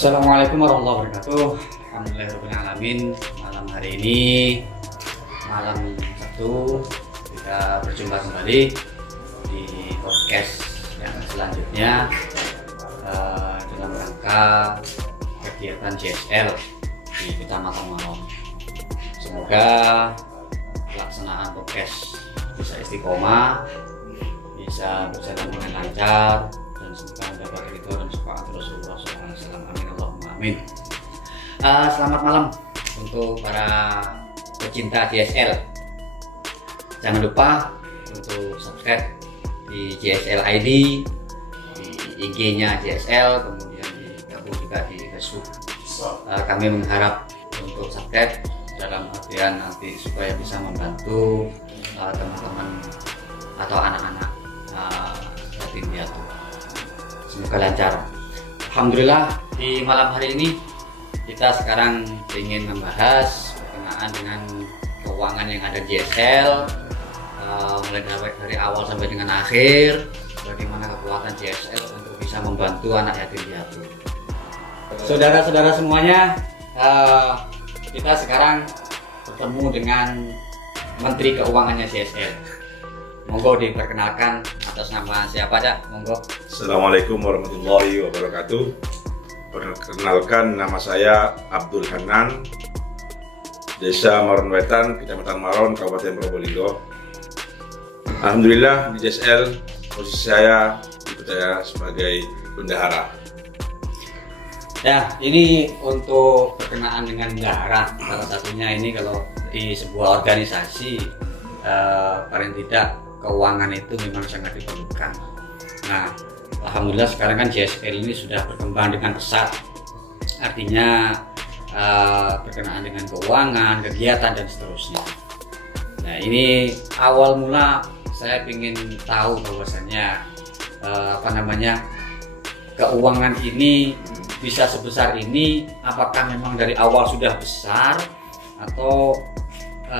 Assalamualaikum warahmatullahi wabarakatuh. Alhamdulillahirrahmanirrahim. Malam hari ini, malam Sabtu, kita berjumpa kembali di podcast yang selanjutnya dalam rangka kegiatan JSL di Kecamatan Maron. Semoga pelaksanaan podcast bisa istiqomah, bisa berjalan dengan lancar, dan semoga mendapat ridho dan syafaat Rasulullah SAW. Amin Allahumma amin. Selamat malam untuk para pecinta JSL. Jangan lupa untuk subscribe di JSL ID, di IG-nya JSL, kemudian digabung juga di Facebook. Kami mengharap untuk subscribe dalam artian nanti supaya bisa membantu teman-teman atau anak-anak yatim piatu. Semoga lancar. Alhamdulillah, di malam hari ini kita sekarang ingin membahas berkenaan dengan keuangan yang ada di JSL, mulai dari awal sampai dengan akhir, bagaimana kekuatan JSL untuk bisa membantu anak yatim piatu. Saudara-saudara semuanya, kita sekarang bertemu dengan Menteri Keuangannya JSL. Monggo diperkenalkan atas nama siapa, Cak? Monggo. Assalamualaikum warahmatullahi wabarakatuh. Perkenalkan, nama saya Abdul Hanan, Desa Maron Wetan, Kecamatan Maron, Kabupaten Probolinggo. Alhamdulillah di JSL posisi saya dipercaya sebagai bendahara. Ya, ini untuk berkenaan dengan bendahara, salah satunya ini kalau di sebuah organisasi paling tidak keuangan itu memang sangat diperlukan. Nah, alhamdulillah sekarang kan JSL ini sudah berkembang dengan pesat. Artinya berkenaan dengan keuangan, kegiatan dan seterusnya. Nah, ini awal mula saya ingin tahu bahwasannya keuangan ini bisa sebesar ini. Apakah memang dari awal sudah besar atau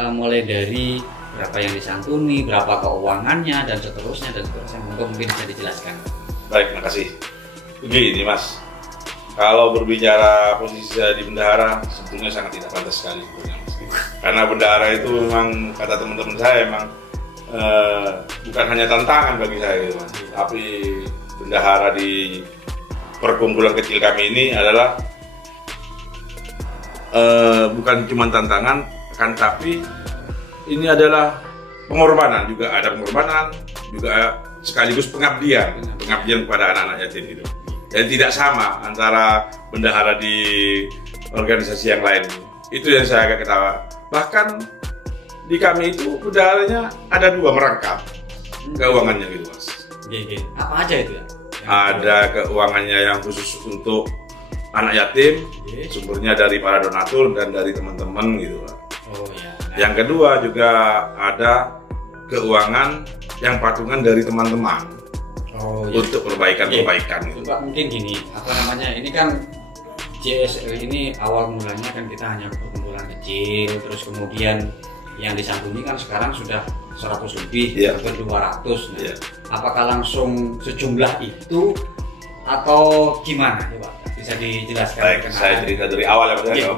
mulai dari berapa yang disantuni, berapa keuangannya dan seterusnya. Mungkin bisa dijelaskan. Baik, makasih. Begini Mas, kalau berbicara posisi saya di bendahara sebetulnya sangat tidak pantas sekali sebetulnya, Mas. Karena bendahara itu memang, kata teman-teman saya, memang bukan hanya tantangan bagi saya gitu, Mas. Tapi bendahara di perkumpulan kecil kami ini adalah bukan cuma tantangan, kan, tapi ini adalah pengorbanan, juga ada pengorbanan, juga sekaligus pengabdian kepada anak-anak yatim gitu. Dan tidak sama antara bendahara di organisasi yang lain. Itu yang saya agak ketawa. Bahkan di kami itu bendaharanya ada dua merangkap keuangannya gitu, Mas. Apa aja itu ya? Ada keuangannya yang khusus untuk anak yatim, sumbernya dari para donatur dan dari teman-teman gitu, Pak. Oh ya. Yang kedua juga ada keuangan yang patungan dari teman-teman untuk perbaikan-perbaikan. Gitu. Pak, mungkin gini, ini kan JSL ini awal mulanya kan kita hanya perkumpulan kecil, terus kemudian yang disantuni kan sekarang sudah 100 lebih, hampir 200. Nah, apakah langsung sejumlah itu atau gimana? Coba bisa dijelaskan. Baik, saya cerita dari awal ya,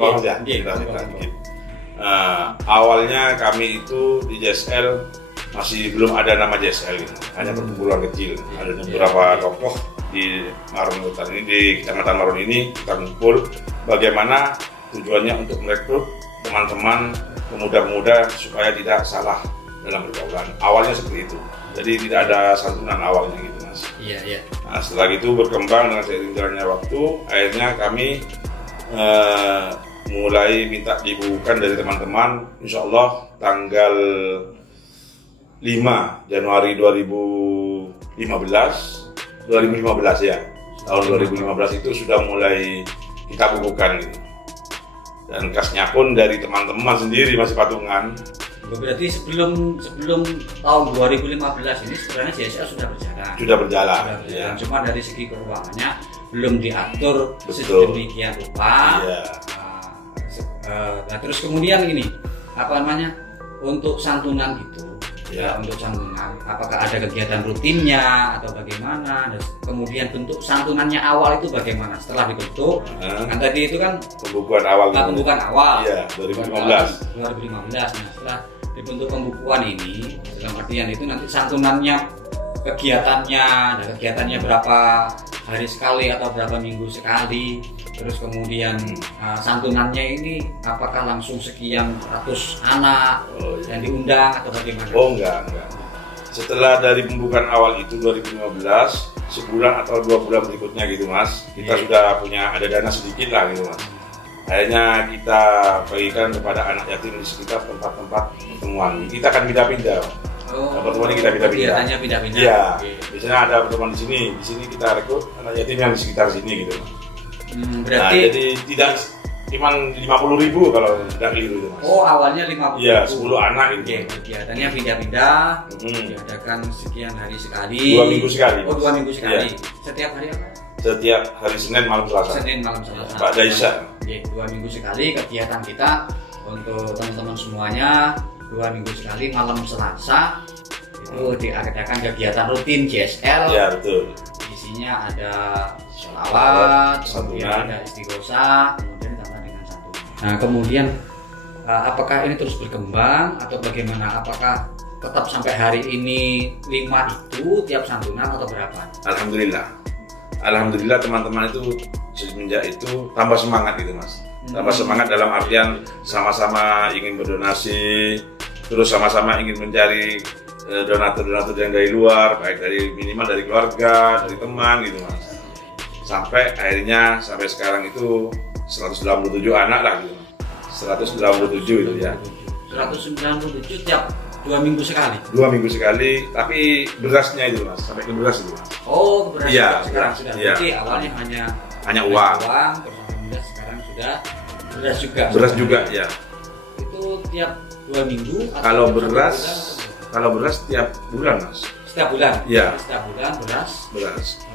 awalnya kami itu di JSL masih belum ada nama JSL gitu. Hanya perkumpulan kecil. Ada beberapa tokoh di Maron Wetan ini, di Kecamatan Maron ini, kita kumpul bagaimana tujuannya untuk merekrut teman-teman pemuda-pemuda supaya tidak salah dalam pergaulan. Awalnya seperti itu. Jadi tidak ada santunan awalnya gitu, Mas. Iya. Nah, setelah itu berkembang dengan seiring jalannya waktu, akhirnya kami mulai minta dibukukan dari teman-teman. Insya Allah tanggal 5 Januari 2015 ya. Tahun 2015 itu sudah mulai kita bukukan gitu. Dan kasnya pun dari teman-teman sendiri masih patungan. Berarti sebelum tahun 2015 ini sebenarnya JSL sudah berjalan. Sudah berjalan. Ya. Cuma dari segi keuangannya belum diatur sedemikian rupa. Iya. Nah, terus kemudian ini untuk santunan itu Ya, untuk santunan, apakah ada kegiatan rutinnya atau bagaimana? Dan kemudian bentuk santunannya awal itu bagaimana setelah dibentuk? Kan tadi itu kan pembukuan awal. Pembukuan awal. Iya, 2015. 2015. Nah, setelah dibentuk pembukuan ini, dalam artian itu nanti santunannya, kegiatannya berapa hari sekali atau berapa minggu sekali, terus kemudian santunannya ini apakah langsung sekian ratus anak yang diundang atau bagaimana? Oh enggak. Setelah dari pembukaan awal itu 2015, sebulan atau 2 bulan berikutnya gitu mas, kita sudah punya ada dana sedikit lah gitu mas. Akhirnya kita bagikan kepada anak yatim di sekitar tempat-tempat pertemuan. Kita akan pindah-pindah. Pertemuan ini kita pindah-pindah. Iya. Biasanya ada pertemuan di sini kita rekrut anak yatim yang di sekitar sini gitu. Berarti nah, jadi tidak cuma 50.000 kalau tidak keliru itu mas. Oh awalnya 50.000. Iya 10 anak itu. Kegiatannya pindah-pindah, diadakan sekian hari sekali. 2 minggu sekali. Oh 2 minggu sekali. Setiap hari apa? Setiap hari Senin malam Selasa. Senin malam Selasa. Pak Daisha. 2 minggu sekali kegiatan kita untuk teman-teman semuanya. 2 minggu sekali malam Selasa itu diadakan kegiatan rutin JSL. Ya betul. Isinya ada sholawat, kemudian ada istighosah, kemudian tambah dengan santunan. Nah kemudian apakah ini terus berkembang atau bagaimana? Apakah tetap sampai hari ini 5 itu tiap santunan atau berapa? Alhamdulillah teman-teman itu semenjak itu tambah semangat gitu mas. Tambah semangat dalam artian sama-sama ingin berdonasi, terus sama-sama ingin mencari donatur-donatur yang dari luar, baik dari minimal dari keluarga, dari teman gitu mas. Sampai akhirnya sampai sekarang itu 197 anak lah gitu. 197 itu ya. 197 tiap 2 minggu sekali. 2 minggu sekali, tapi berasnya itu mas, sampai ke beras itu mas. Oh, beras iya, sekarang sudah. Iya. Jadi awalnya hanya uang. Terus alhamdulillah sekarang sudah beras juga. Beras juga ya. Itu tiap 2 minggu. Kalau beras tiap bulan mas. Setiap bulan. Iya. Setiap bulan beras.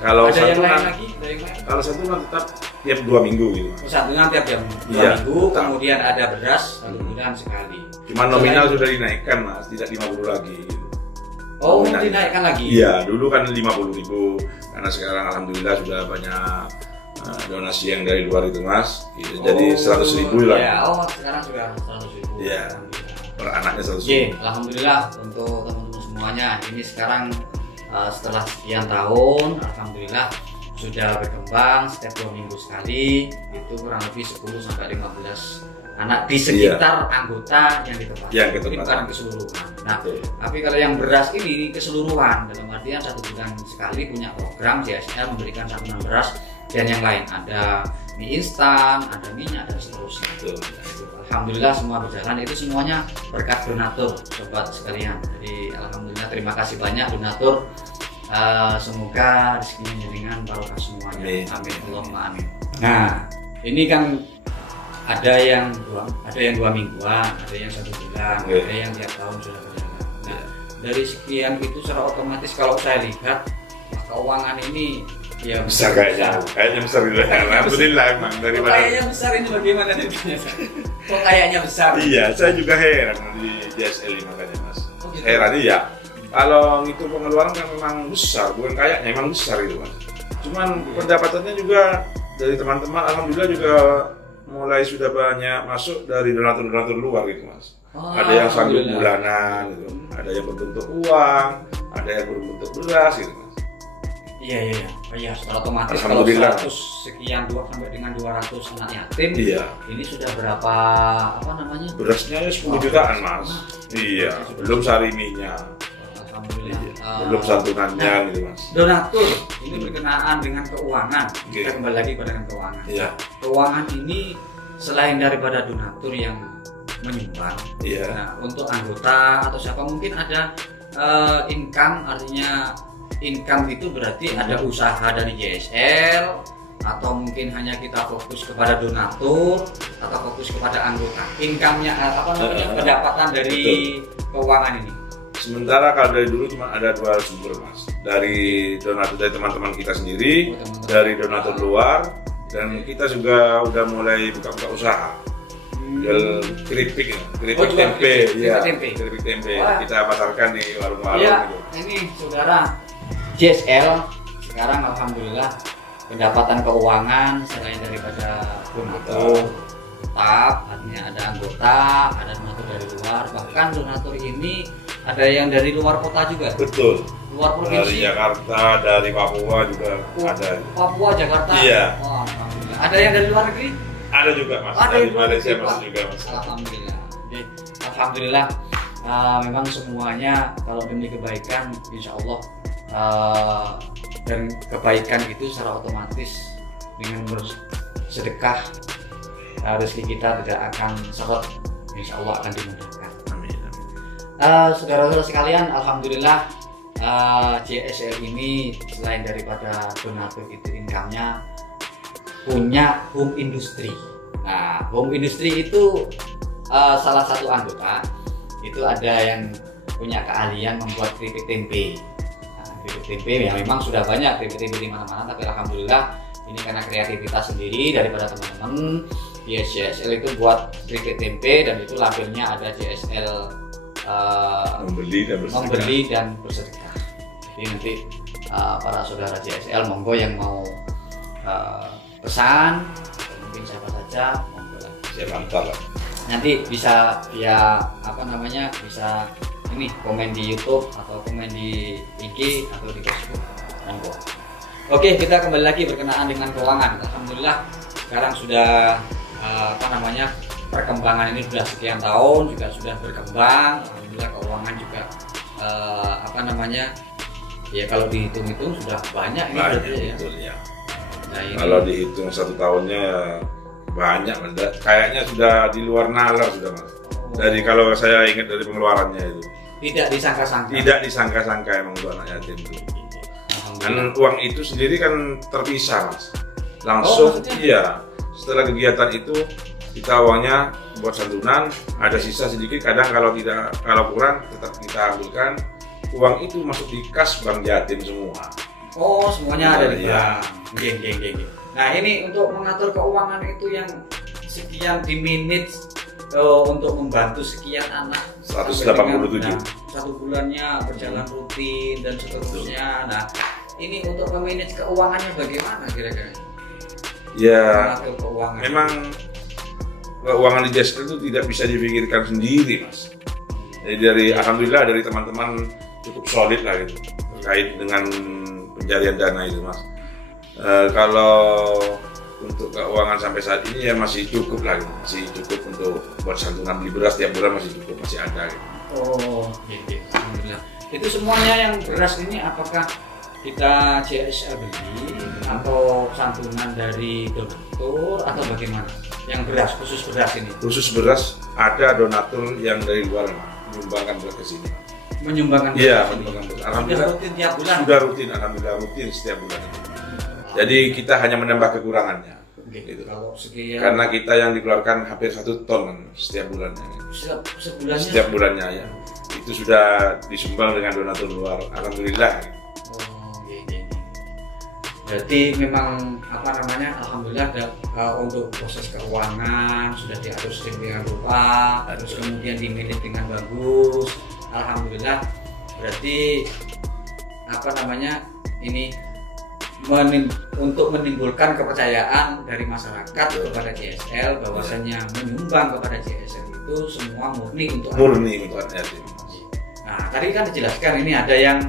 Kalau ada yang lain santunan lagi? Ada yang lain? Kalau santunan tetap tiap 2 minggu gitu mas. Santunan tiap 2 minggu, kemudian ada beras 1 bulan sekali. Cuma nominal sudah dinaikkan mas, tidak 50 lagi. Oh, dinaikkan lagi? Iya, dulu kan 50.000, karena sekarang alhamdulillah sudah banyak donasi yang dari luar itu mas. Jadi 100.000 lah. Ya, sekarang sudah 100.000. Iya, per anaknya 100.000. Alhamdulillah untuk teman-teman semuanya. Ini sekarang setelah sekian tahun, alhamdulillah sudah berkembang setiap 2 minggu sekali. Itu kurang lebih 10 sampai 15 anak di sekitar anggota yang ditempatkan. Ini bukan keseluruhan. Nah, tapi kalau yang beras ini keseluruhan, dalam artian 1 bulan sekali punya program JSL memberikan santunan beras dan yang lain. Ada mie instan, ada minyak dan seterusnya. Alhamdulillah semua berjalan, itu semuanya berkat donatur sobat sekalian. Jadi alhamdulillah terima kasih banyak donatur. Semoga rezekinya dengan barokah semuanya. Amin. Allahumma amin. Nah, ini kan ada yang 2 mingguan, ada yang 1 bulan, ada yang tiap tahun sudah berjalan. Nah, dari sekian itu secara otomatis kalau saya lihat keuangan ini ya besar kayaknya besar gitu. Alhamdulillah emang daripada kayaknya besar ini bagaimana nih? Kok kayaknya besar? Iya, saya juga heran di JSL ini makanya mas. Heran ya. Kalau itu pengeluaran kan memang besar, bukan kayaknya memang besar itu mas. Cuman pendapatannya juga dari teman-teman alhamdulillah juga mulai sudah banyak masuk dari donatur-donatur luar gitu mas. Ada yang sanggup bulanan gitu, ada yang berbentuk uang, ada yang berbentuk beras gitu mas. Iya, secara otomatis kalau 100 sekian sampai dengan 200 anak yatim, ini sudah berapa berasnya ya 10 jutaan mas. Iya, belum sariminya. Alhamdulillah. Belum santunannya gitu mas. Donatur ini berkenaan dengan keuangan. Kita kembali lagi pada keuangan. Keuangan ini selain daripada donatur yang menyumbang, nah, untuk anggota atau siapa mungkin ada income, artinya income itu berarti ada usaha dari JSL atau mungkin hanya kita fokus kepada donatur atau fokus kepada anggota. Income-nya pendapatan dari keuangan ini. Sementara kalau dari dulu cuma ada 2 sumber mas, dari donatur dari teman-teman kita sendiri, dari donatur luar, dan kita juga udah mulai buka-buka usaha. jual keripik jual tempe, keripik ya, tempe. keripik tempe. Wah. Kita pasarkan di warung-warung. Iya, gitu. ini saudara JSL sekarang alhamdulillah pendapatan keuangan selain daripada donatur tetap, artinya ada anggota, ada donatur dari luar, bahkan donatur ini ada yang dari luar kota juga. Betul. Luar Dari provinsi. Jakarta, dari Papua juga ada. Papua, Jakarta. Iya. Wah, alhamdulillah. Ada yang dari luar negeri? Ada juga mas. Ada Dari yang luar Malaysia negeri, mas Pak. juga mas. Alhamdulillah. Oke. Alhamdulillah. Memang semuanya kalau demi kebaikan, insya Allah dan kebaikan itu secara otomatis dengan bersedekah rezeki kita tidak akan seret, insya Allah akan dimudahkan. Amin. Saudara-saudara sekalian, alhamdulillah JSL ini selain daripada donatur itu income-nya punya home industry. Nah, home industry itu salah satu anggota itu ada yang punya keahlian membuat keripik tempe. Nah, keripik tempe ya memang sudah banyak keripik tempe di mana-mana, tapi alhamdulillah ini karena kreativitas sendiri daripada teman-teman, JSL itu buat keripik tempe dan itu labelnya ada JSL membeli dan bersedekah. Jadi nanti para saudara JSL monggo yang mau pesan mungkin siapa saja monggo lah. Saya mantap lah. Nanti bisa via bisa ini komen di YouTube atau komen di IG atau di Facebook monggo. Oke, kita kembali lagi berkenaan dengan keuangan. Alhamdulillah sekarang sudah perkembangan ini sudah sekian tahun juga sudah berkembang. Alhamdulillah keuangan juga ya kalau dihitung-hitung sudah banyak ini berarti ya. Betul ya. Nah, ini Kalau dihitung 1 tahunnya banyak, kayaknya sudah di luar nalar sudah mas. Dari kalau saya ingat dari pengeluarannya itu tidak disangka-sangka. tidak disangka-sangka emang untuk anak yatim itu. Dan uang itu sendiri kan terpisah mas. Langsung iya. Setelah kegiatan itu kita uangnya buat santunan, ada sisa sedikit. Kadang kalau kurang tetap kita ambilkan. Uang itu masuk di kas bank yatim semua. Oh, semuanya ada di Iya. bank. Geng. Nah, ini untuk mengatur keuangan itu yang sekian di menit untuk membantu sekian anak 187. Satu bulannya berjalan rutin dan seterusnya. Nah, ini untuk memanage keuangannya bagaimana kira-kira? Ya, Mengatur keuangan. memang keuangan di JSL itu tidak bisa dipikirkan sendiri mas. Jadi alhamdulillah dari teman-teman cukup solid lah gitu terkait dengan pencarian dana itu mas. Kalau untuk keuangan sampai saat ini ya masih cukup lah gitu. Masih cukup untuk buat santunan beli beras tiap bulan masih cukup, masih ada gitu. Oh, iya. Alhamdulillah. Itu semuanya yang beras ini apakah kita JSL beli atau santunan dari donatur atau bagaimana? Yang beras, khusus beras ini? Khusus beras ada donatur yang dari luar menyumbangkan beras ke sini. Menyumbangkan beras? Iya, ini? menyumbangkan beras. Sudah Alhamdulillah rutin tiap bulan? Sudah rutin, alhamdulillah rutin setiap bulan itu. Jadi kita hanya menambah kekurangannya. Oke, Gitu. kalau sekian Karena kita yang dikeluarkan hampir 1 ton setiap bulannya. sebulannya? Setiap bulannya ya. Itu sudah disumbang dengan donatur luar. Alhamdulillah. Oh, iya. Berarti memang alhamdulillah untuk proses keuangan sudah diatur sedemikian rupa, terus kemudian dimanage dengan bagus. Alhamdulillah. Berarti ini untuk menimbulkan kepercayaan dari masyarakat kepada JSL bahwasanya menyumbang kepada JSL itu semua murni untuk anak yatim. Nah, tadi kan dijelaskan ini ada yang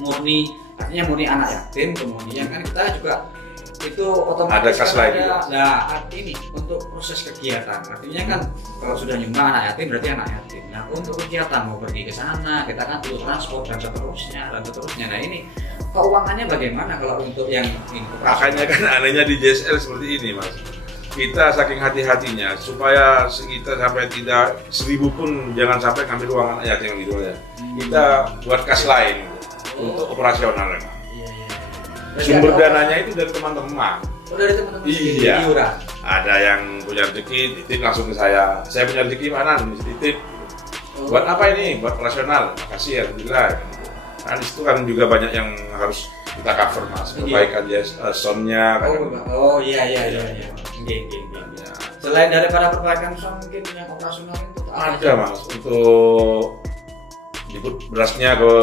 murni, artinya murni anak yatim, kemudian kan kita juga itu otomatis ada kas lain juga. Nah, ini untuk proses kegiatan, artinya kan kalau sudah nyumbang anak yatim berarti anak yatim. Nah, untuk kegiatan mau pergi ke sana kita kan perlu transport dan seterusnya. Nah, ini keuangannya bagaimana kalau untuk yang ini? Makanya kan anehnya di JSL seperti ini mas. Kita saking hati-hatinya supaya kita sampai tidak 1000 pun jangan sampai ngambil uang anak yatim gitu ya. Kita buat kas lain untuk operasional. Iya. Sumber dananya itu dari teman-teman. Oh, dari teman-teman Iya. iuran. Ada yang punya rezeki titip langsung ke saya. Saya punya rezeki mana? Titip. Buat apa ini? Buat operasional. Makasih ya, alhamdulillah. Nah, di situ kan juga banyak yang harus kita cover mas. Perbaikan soundnya. Oh iya. Ya. Selain daripada perbaikan usaha mungkin yang operasional itu ada Mas, untuk jemput berasnya ke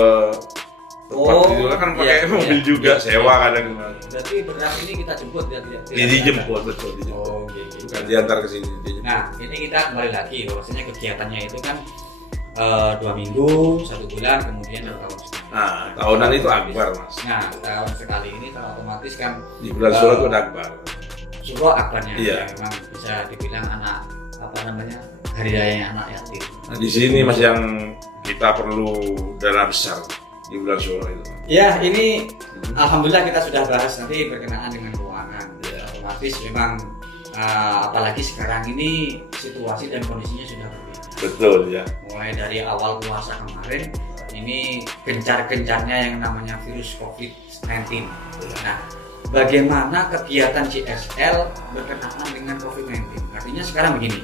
tempat itu kan pakai mobil juga, sewa kadang gimana. Berarti beras ini kita jemput ya? Dijemput, betul, dijemput. Oh, gitu. Bukan diantar ke sini. Nah, ini kita kembali lagi bahwasanya kegiatannya itu kan 2 minggu, 1 bulan, kemudian 2 tahun sekali. Nah, tahunan itu akbar Mas. Nah, tahun sekali ini otomatis kan Di bulan Suro itu ada akbar. Suro akbarnya, Iya. ya, memang bisa dibilang hari raya anak yatim. Nah, di sini Mas yang kita perlu dana besar di bulan Suro itu. Ya, ini alhamdulillah kita sudah bahas nanti berkenaan dengan keuangan. Ya, otomatis memang apalagi sekarang ini situasi dan kondisinya sudah berbeda. Betul ya. Mulai dari awal puasa kemarin ini gencar-gencarnya yang namanya virus COVID-19. Nah, bagaimana kegiatan JSL berkenaan dengan COVID-19? Artinya sekarang begini,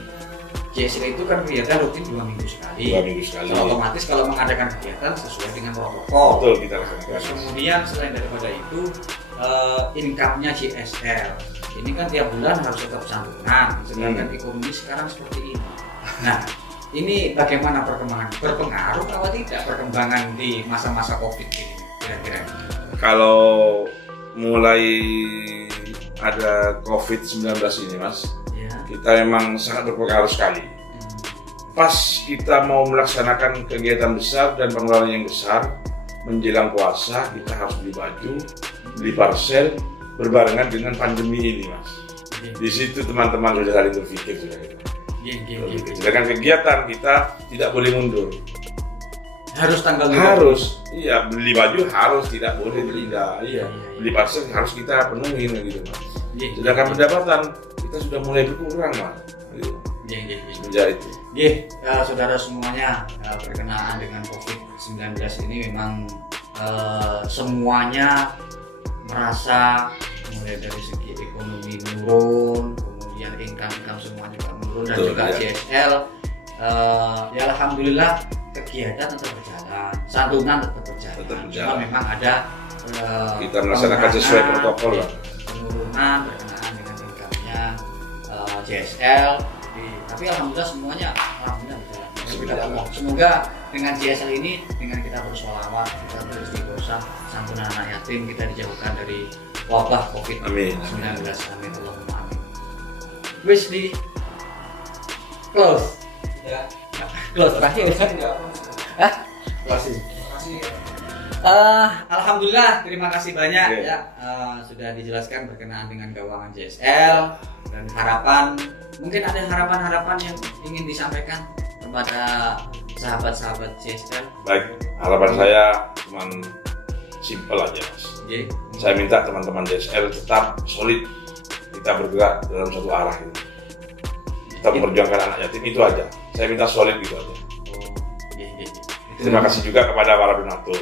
JSL itu kan kegiatan rutin 2 minggu sekali. 2 minggu sekali. Otomatis kalau mengadakan kegiatan sesuai dengan protokol. Betul, kita laksanakan. Kemudian selain daripada itu, income-nya JSL ini kan tiap bulan harus tetap santunan. Sedangkan ekonomi sekarang seperti ini. Nah, ini bagaimana berpengaruh atau tidak perkembangan di masa-masa COVID ini kira-kira? Kalau mulai ada COVID-19 ini Mas, Ya. kita memang sangat berpengaruh sekali. Pas kita mau melaksanakan kegiatan besar dan pengeluaran yang besar menjelang puasa, kita harus beli baju, beli parcel berbarengan dengan pandemi ini Mas. Di situ teman-teman sudah saling berpikir sudah. Sedangkan kegiatan kita tidak boleh mundur. Harus tanggal Harus, iya, beli baju harus, tidak boleh tidak. Iya. Beli parcel harus kita penuhin gitu Mas. Sedangkan pendapatan kita sudah mulai berkurang Mas. Gitu. Semenjak itu. Saudara semuanya, berkenaan dengan COVID-19 ini memang semuanya merasa mulai dari segi ekonomi menurun, kemudian income semua juga menurun. Betul, dan juga ya. JSL ya alhamdulillah kegiatan tetap berjalan, santunan tetap berjalan. Cuma memang ada kita melaksanakan sesuai protokol lah. Penurunan berkenaan dengan income-nya JSL. Tapi alhamdulillah semuanya alhamdulillah berjalan. Semoga dengan JSL ini, dengan kita bersolawat, kita beristighosah, santunan anak yatim, kita dijauhkan dari wabah COVID-19. Amin. Allahumma amin. Wis di close. Ya. Close terakhir. Hah? Closing. Alhamdulillah, terima kasih banyak ya sudah dijelaskan berkenaan dengan keuangan JSL dan harapan. Mungkin ada harapan-harapan yang ingin disampaikan kepada sahabat-sahabat JSL. Baik, harapan saya cuma simpel aja Mas. Saya minta teman-teman JSL tetap solid, kita bergerak dalam satu arah ini. Kita memperjuangkan anak yatim, itu aja. Saya minta solid gitu aja. Terima kasih juga kepada para donatur.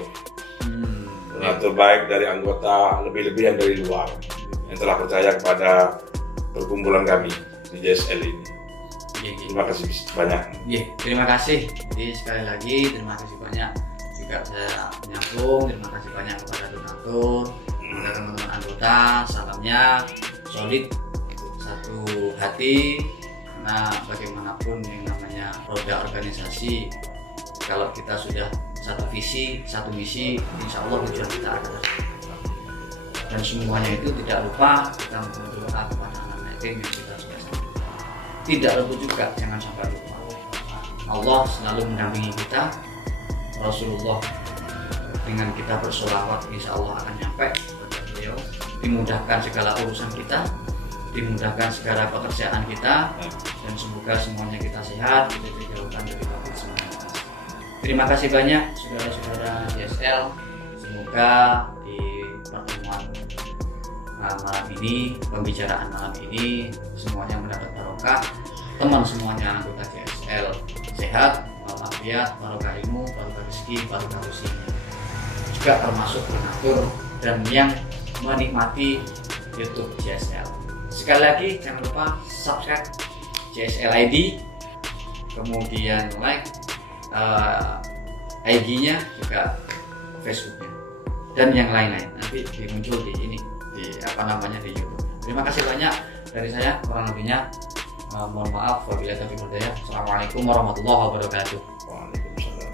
Donatur baik dari anggota, lebih-lebih yang dari luar, yang telah percaya kepada perkumpulan kami di JSL ini. Terima kasih banyak. Terima kasih. Jadi sekali lagi terima kasih banyak juga saya menyambung. Terima kasih banyak kepada donatur, kepada teman-teman anggota. Salamnya solid, satu hati. Karena bagaimanapun yang namanya roda organisasi, kalau kita sudah satu visi, satu misi, insya Allah tujuan kita akan tercapai. Dan semuanya itu tidak lupa kita berdoa kepada anak yatim yang kita sudah sampai. Tidak lupa juga, jangan sampai lupa. Allah selalu mendampingi kita. Rasulullah dengan kita bersolawat, insya Allah akan nyampe kepada beliau. Dimudahkan segala urusan kita, dimudahkan segala pekerjaan kita, dan semoga semuanya kita sehat, kita dijauhkan dari COVID-19. Terima kasih banyak saudara-saudara JSL. Semoga di pertemuan malam ini, pembicaraan malam ini, semuanya mendapat barokah. Teman semuanya anggota JSL sehat, walafiat, barokah ilmu, barokah rezeki, barokah usianya. Juga termasuk donatur dan yang menikmati YouTube JSL. Sekali lagi jangan lupa subscribe JSL ID, kemudian like IG-nya juga Facebook-nya dan yang lain-lain nanti muncul di ini di YouTube. Terima kasih banyak dari saya, kurang lebihnya Mohon maaf wabillahi taufiq wal hidayah. Assalamualaikum warahmatullahi wabarakatuh. Waalaikumsalam.